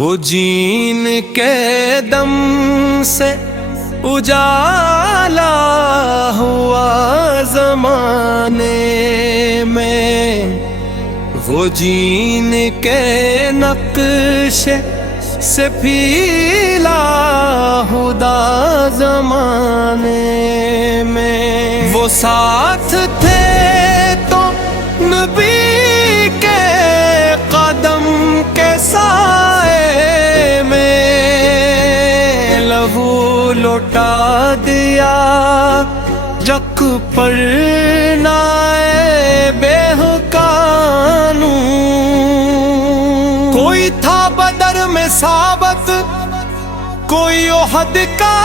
وہ جین کے دم سے اجالا ہوا زمانے میں، وہ جین کے نقشے سے پھیلا خدا زمانے میں، وہ ساتھ تھے تو نبی کے قدم کے سائے میں، لہو لوٹا دیا جک پر نائے بے قانون، کوئی تھا بدر میں ثابت، کوئی احد کا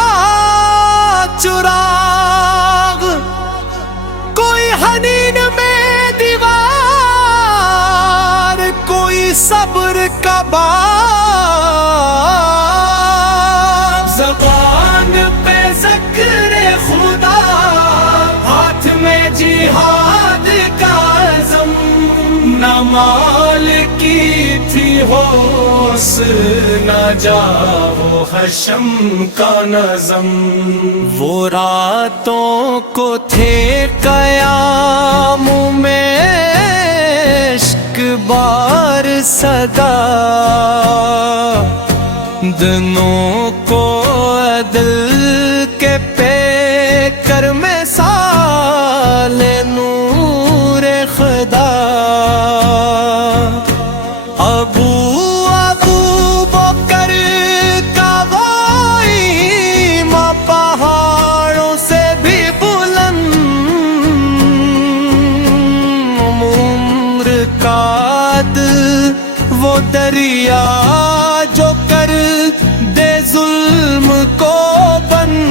چراغ، کوئی حنین میں دیوار، کوئی صبر کا باغ، زبان پہ ذکر خدا، ہاتھ میں جہاد کا عزم، نہ مال کی تھی ہوس نہ جاؤ حشم کا نظم، وہ راتوں کو تھے قیام میں عشق بار صدا، دنوں کو عدل کے پیکر میں سال نور خدا، ابو بکر کا وہ ایمان پہاڑوں سے بھی بلند، عمر قاد وہ دریا جو کر دے ظلم کو بند،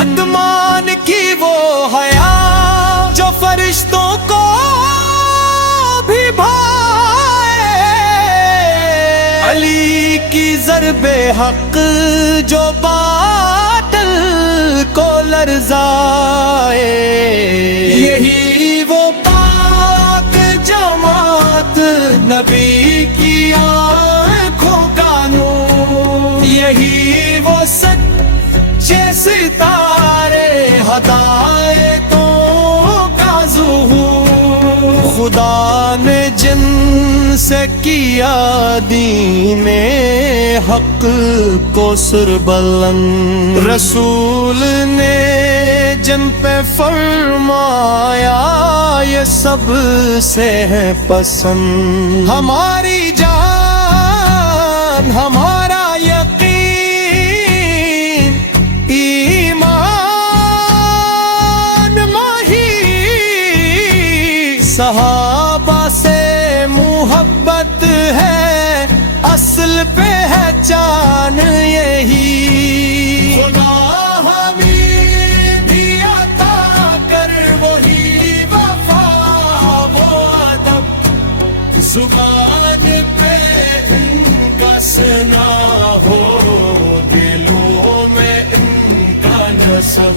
ادمان کی وہ حیا جو فرشتوں کو بھی بھائے، علی کی ضرب حق جو باطل کو لرزائے، یہی وہ پاک جماعت نبی کی آنکھوں کا نور، یہی وہ سچے ستارے ہدایتوں کا ظہور، خدا نے جن سے کیا دین حق کو سر بلند، رسول نے جن پہ فرمایا یہ سب سے ہے پسند، ہماری جان ہمارا یقین ایمان ماہی، صحابہ سے محبت ہے اصل پہچان یہی، خدا ہمیں بھی عطا کر وہی وفا وہ ادب، زبان پہ ان کا ثنا ہو دلوں میں ان کا نسب۔